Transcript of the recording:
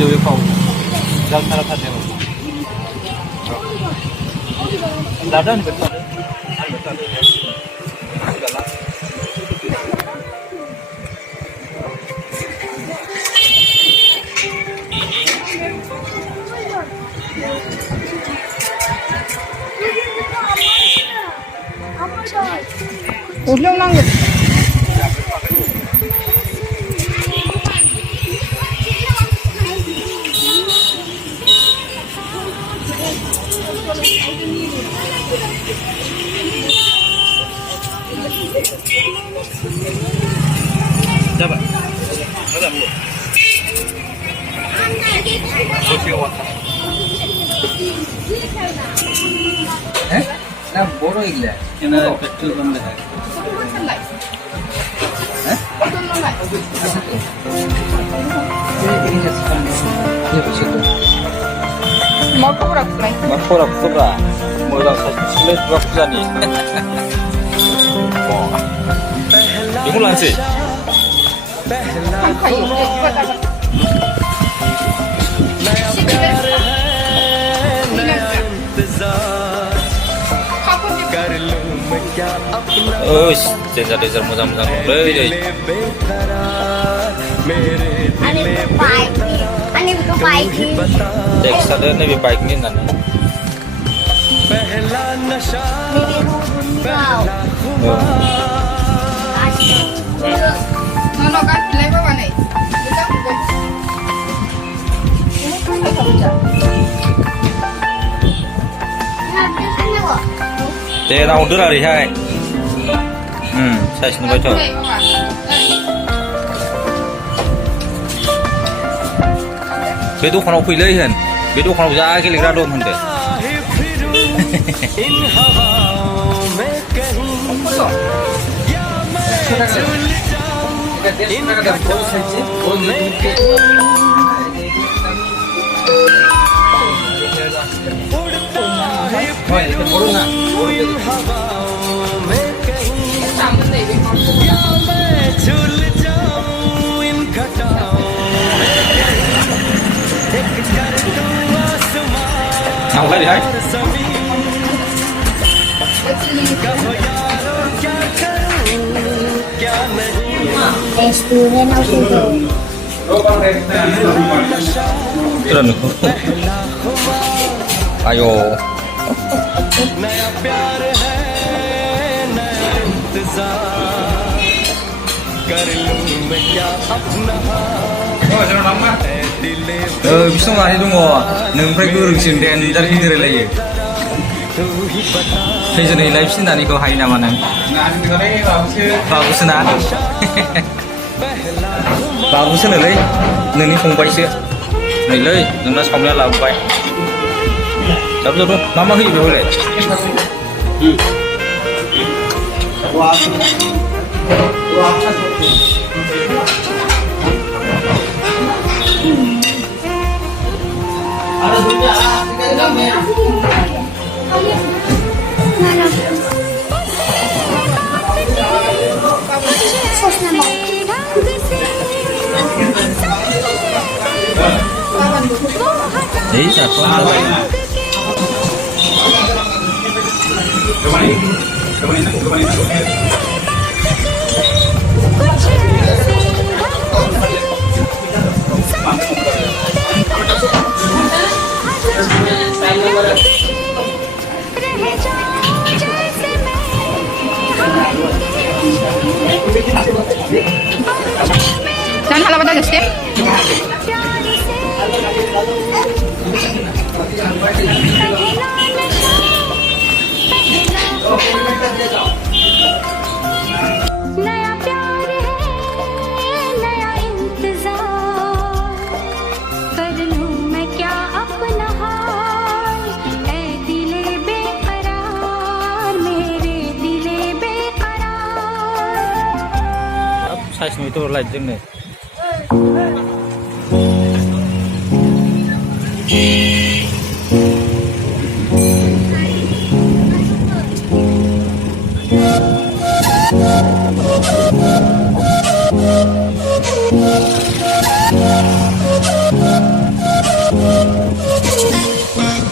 video yêu cầu giao sao thật nhiều là đơn vẫn còn 올려놓은 거. 잡아. 가자 뭐. 어디가 왔다. 에? 나 뭐로 이길래? 얘는 배틀 건데. 먹어보라 그래. 막보라 쏘라. 뭐라 사실 부자니. 이걸 안 지. 한카이 이거다가. Deser muzam-muzamเลยAni butuh bike ni. देख सकते हैं भी bike नहीं ना Ini rumah. Nó cắt lấy các bạn này. để nào đưa ra đi hai sai xin lỗi cho biết đâu không quỳ lấy hình biết đâu không ra cái lịch ra đồn hơn đấy nào lấy đi hay Teksturnya nak sudah. 그런 거 아유 비싼 거 아니던 거 능프레 그릇인 데 니들 히들을래 회전의 라이프 신다니 그거 하이나 마는 바보스나 바보스는래 너니 공부했어 너래 너나 처음에 라고해 잡아도 마마 흐이 배울래 đấy là con Dan halaman aja sih. नया प्यार है नया इंतजार कर लूं मैं क्या अपना हाल ऐ दिले बेकरार मेरे दिले बेकरार 사실 또 올라 있네